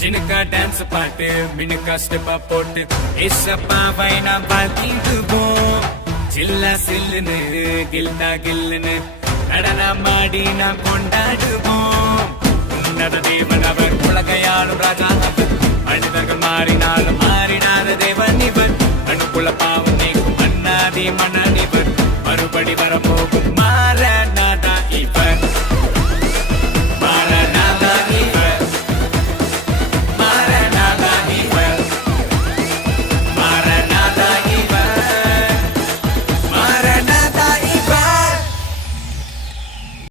जिनका डांस पाட்டு மினுக்கா ஸ்டெப்பா போட்டு ஏசப்பாவை நாம் பார்த்திடுவோம் சில்லா சில்லுன்னு கில்டா கில்லுன்னு நடனமாடி நாம் கொண்டாடுவோம் உன்னத தேவன் அவர் உலகையாளும் ராஜா அவர் மனிதர்கள் மாறினாலும் மாறினாத தேவன் இவர் அணுக்குள்ள பாவம் நீக்கும் அண்ணாதி மணல்